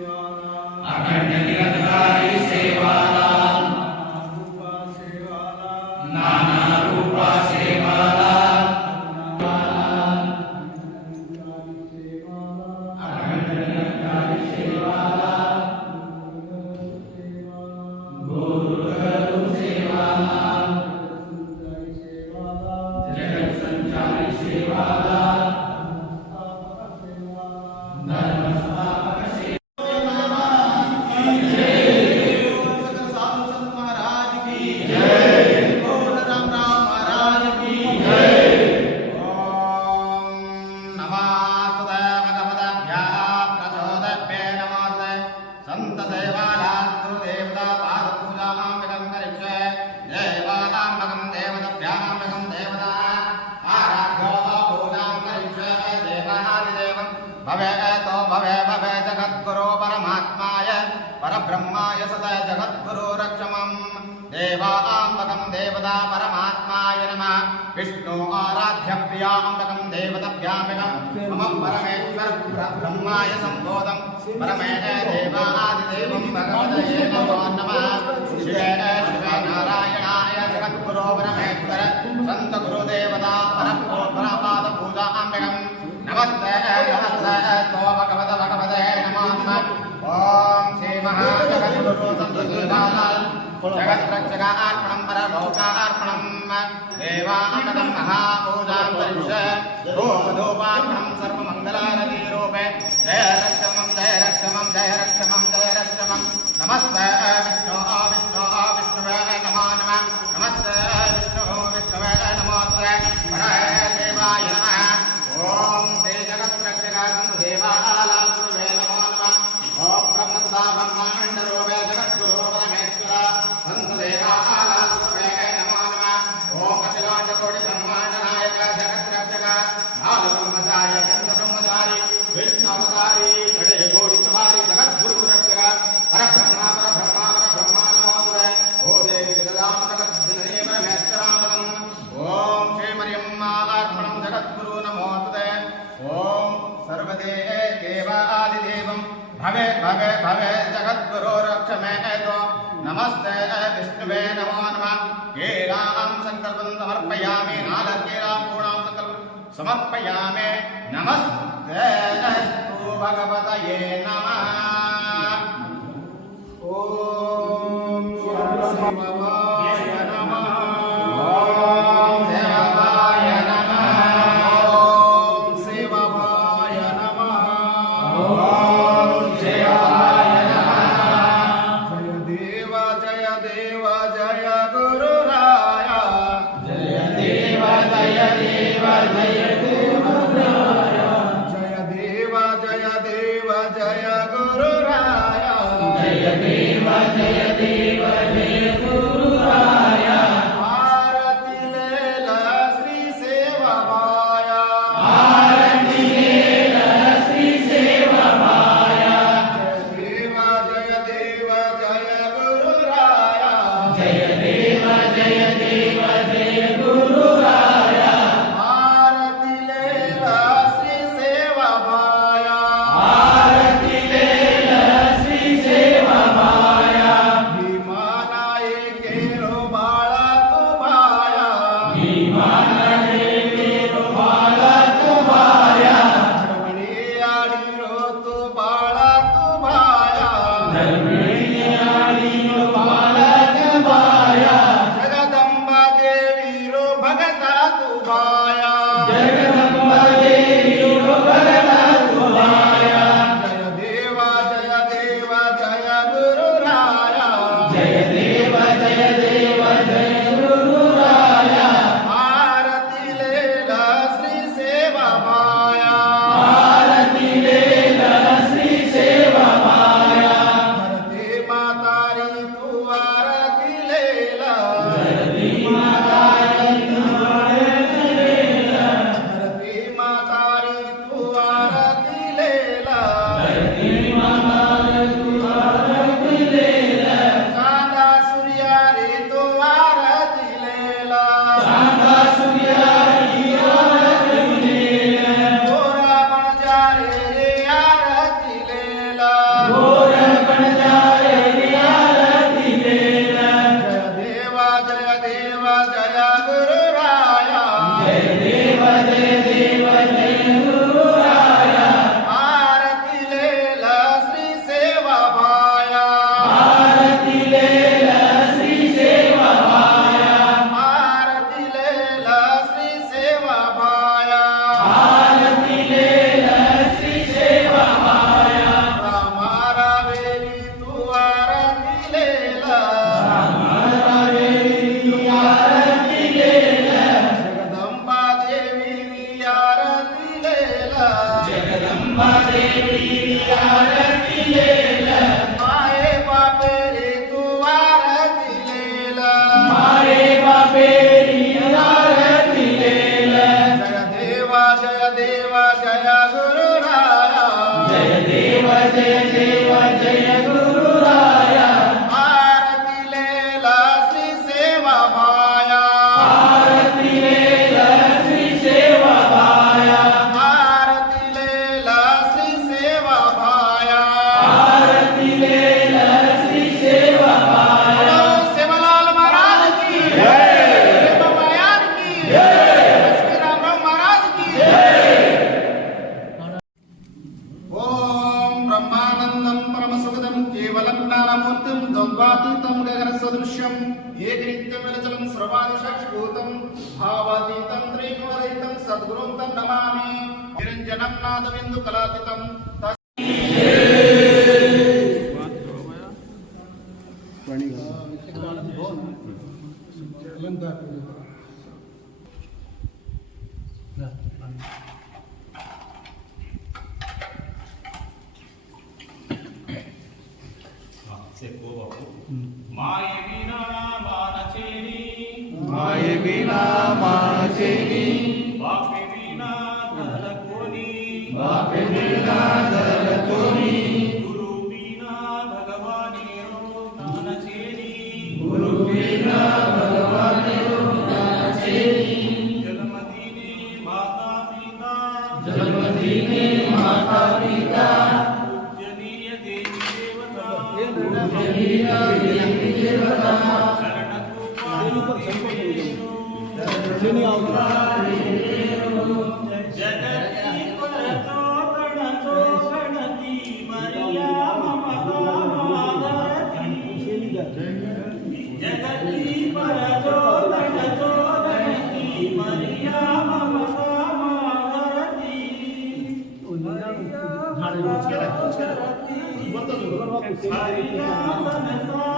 अखंड निरंकारी सेवाला नाना रूपा सेवाला अखंड निरंकारी सेवाला गुरु सेवाला जगत संचारी सेवाला धर्म स्थापक भवे जगद्गुरो परमात्माय परब्रह्माय सदा जगद्गुरो रक्षमं देवाम्बकं देवता परमात्माय नमः विष्णु आराध्य प्रियाम्बकं देवताभ्यामिनं मम परमेश्वर ब्रह्माय सम्बोधं परमे देवादिदेवं भगवते नमो नमः शिवे शिवे नारायणाय जगद्गुरो परमेश्वर संत गुरुदेवता परपाद पूजाम्बकं नमस्ते नमस्ते तो भगवते नमो नमः ओम श्री महाजगद्गुरु संत श्रीलाल जगद्रक्षकार्पणं परलोकार्पणं देवानां महापूजां करिष्ये धूपधूपार्पणं सर्वमङ्गलारतिरूपे जय रक्षमं जय रक्षमं जय रक्षमं जय रक्षमं नमस्ते विष्णु विष्णुवे नमो नमः नमस्ते विष्णुवे नमो हरे देवाय नमः ओम श्री जगद्रक्षकाय देवालाल गुरुवे नमो नमः ओम ब्रह्मस्ता ब्रह्माण्डरूपे जगद्गुरो परमेश्वर संत देवालाल गुरुवे नमो नमः ओम अखिलाण्डकोटि ब्रह्माण्ड नायक जगद्रक्षक नाल ब्रह्मचारी चंद्र ब्रह्मचारी विष्णु अवतारी खड़े घोड़ी सवारी जगद्गुरु रक्षक परब्रह्मा नमो ओ देवी ददाम जगज्जननी परमेश्वरामनं ओम श्री मरियम्मा अर्पणं जगद्गुरु नमोस्तुते ओम सर्वदे देवादिदेवं भवे भवे भवे जगद्गुरो रक्ष मे तो नमस्ते विष्णुवे नमो नमः केलां संकल्पं समर्पयामि नारकेलां पूर्णां संकल्पं समर्पयामि नमस्ते तु भगवतये नमः ओम शिवाय नमः ओम देवाय नमः ओम शिवाय नमः ओम शिवाय नमः जय देव जय गुरुराय जय देव जय गुरुराय जय देव जय गुरुराय जय देव जय गुरुराय आरती लेला श्री सेवा माया आरती लेला श्री सेवा माया जय देव जय गुरुराय जय देव जय गुरुराय आरती लेला श्री सेवा माया आरती लेला श्री सेवा माया भीमानाय केरो बाळा तू भाया भीमानाय केरो बाळा तू भाया धर्मणी आडी रो तू बाळा तू भाया धर्मणी आडी रो बाळा तू भाया जगदंबा देवी रो भगता तू भाया जगदंबा देवी रो भगता तू भाया जय देवा जय गुरुराया जय देव जय गुरुराय आरती लेला श्री सेवा माया आरती लेला श्री सेवा माया सकलज्ञानमूर्तिं द्वन्द्वातीतं गगनसदृश्यम् एकनित्यविरचलं सर्वादिशाक्षिभूतं भावातीतं त्रिगुणरहितं सद्गुरुं तं नमामि निरञ्जनं नादबिन्दुकलातीतं माये विना मानचेनी माये विना माचेनी बापे विना धनकोनी बापे विना धरतोनी गुरु विना भगवानी ज्ञानचेनी गुरु विना भगवाने ज्ञानचेनी जन्मदिने माता पिता जन्मदिने माता पिता पूजनीय देवी देवता पूजनीय देवी देवता जगती परचोदनचो गणती मरिया ममता माधरती जगती परचोदनचो गणती मरिया ममता माधरती हरिया सनसा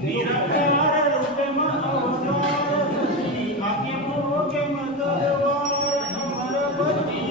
निराकार रूप मनोहर सती आँखें के मददवार अमरवती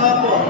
બાપો